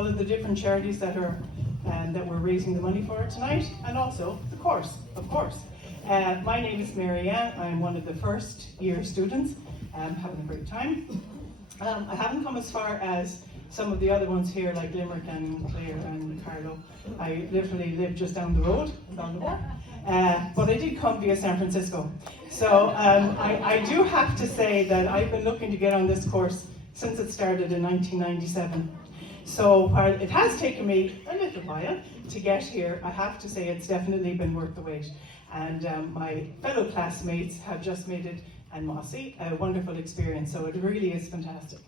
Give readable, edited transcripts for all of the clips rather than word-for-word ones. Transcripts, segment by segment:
all of the different charities that we're raising the money for tonight, and also the course, of course. My name is Marianne. I'm one of the first year students, having a great time. I haven't come as far as some of the other ones here, like Limerick and Clare and Carlow. I literally live just down the road, down the block. But I did come via San Francisco. So I do have to say that I've been looking to get on this course since it started in 1997. So while it has taken me a little while to get here, I have to say it's definitely been worth the wait. And my fellow classmates have just made it, and Mossy, a wonderful experience. So it really is fantastic.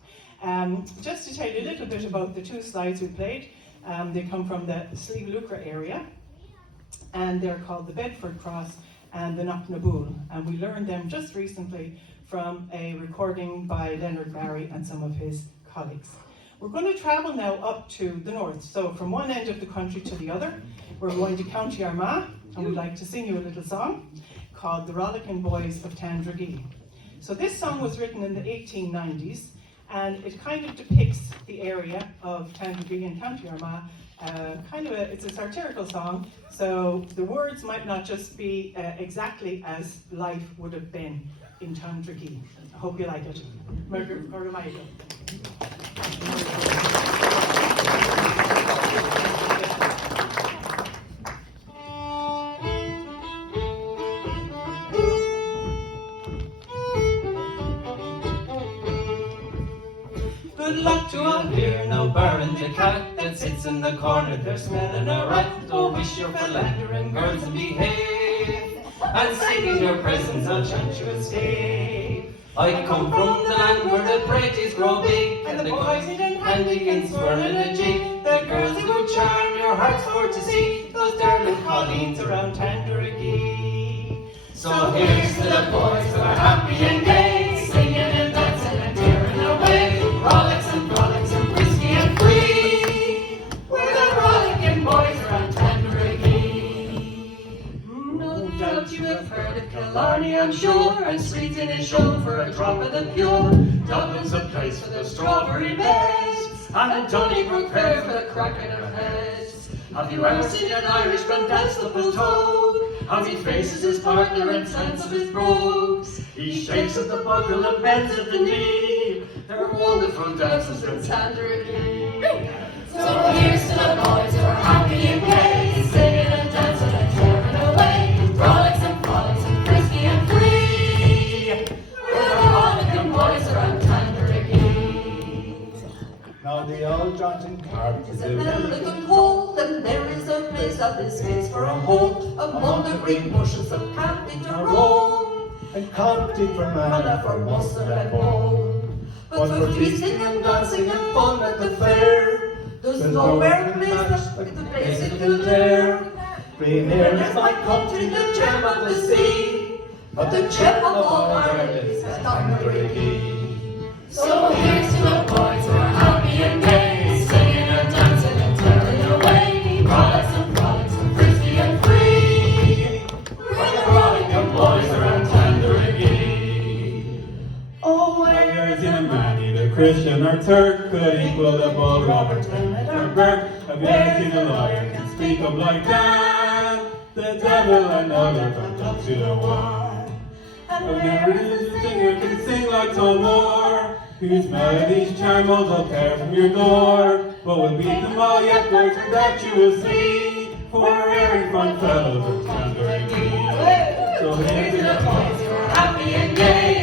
Just to tell you a little bit about the two slides we played, they come from the Slieve Lucra area, and they're called the Bedford Cross and the Knocknabool, and we learned them just recently from a recording by Leonard Barry and some of his colleagues. We're going to travel now up to the north, so from one end of the country to the other. We're going to County Armagh, and we'd like to sing you a little song called the Rollicking Boys of Tandragee. So this song was written in the 1890s, and it kind of depicts the area of Tandragee in County Armagh. It's a satirical song, so the words might not just be exactly as life would have been in Tandragee. I hope you like it. Good luck to all here, now barring the cat that sits in the corner there smelling a rat. Oh, wish your philandering girls and behave, and saving your presents I'll chant you a stave. I come from the land where the praties grow big, and the boys need a handy and swirling a jig. The girls who would charm your hearts for to see, those darling colleens around Tandragee. So here's to the boys who are happy and gay, singing and dancing and tearing away. Frolics and frisky and free, we're the Rollicking Boys around Tandragee. No doubt you have heard of Killarney, I'm sure, and Sweetin is shown for a drop of the pure. Dublin's a place for the strawberry beds, and Donnybrook fair for the cracking of heads. Have you ever seen an Irishman dance up his toe? As he faces his partner and sends up his brogues, he shakes at the buckle and bends at the knee. They're wonderful dancers in Tandragee. So here's to the boys who are happy and gay, singing and dancing and tearing away. Frolics and frisky and free, we're the Rollicking Boys around Tandragee. Now the old Johnson Carp is a Looking cold, and there is a place that is fit for a hole among the green bushes of County Tyrone, and county for and man for mustard and bone. But for feasting and dancing and fun at the fair, there's nowhere a place like the place in Kildare. Green There is my country, the gem of the sea, but the gem of all Ireland is Tandragee. So here's to the boys who are happy and gay, singing and dancing and tearing away. Frolics and frisky and free, we're the Rollicking Boys around Tandragee. Oh, where is a man, either Christian or Turk, could equal the bold Robert Bennett or Burke? Have you ever seen a lawyer can speak up like that? The devil and other don't come to the war. And where is a singer can sing like Tom Moore, whose melodies charm all the care from your door? But we'll beat them all yet, boys, and that you will see, for we're very fun fellows of Tandragee. So here's to the boys who are happy and gay,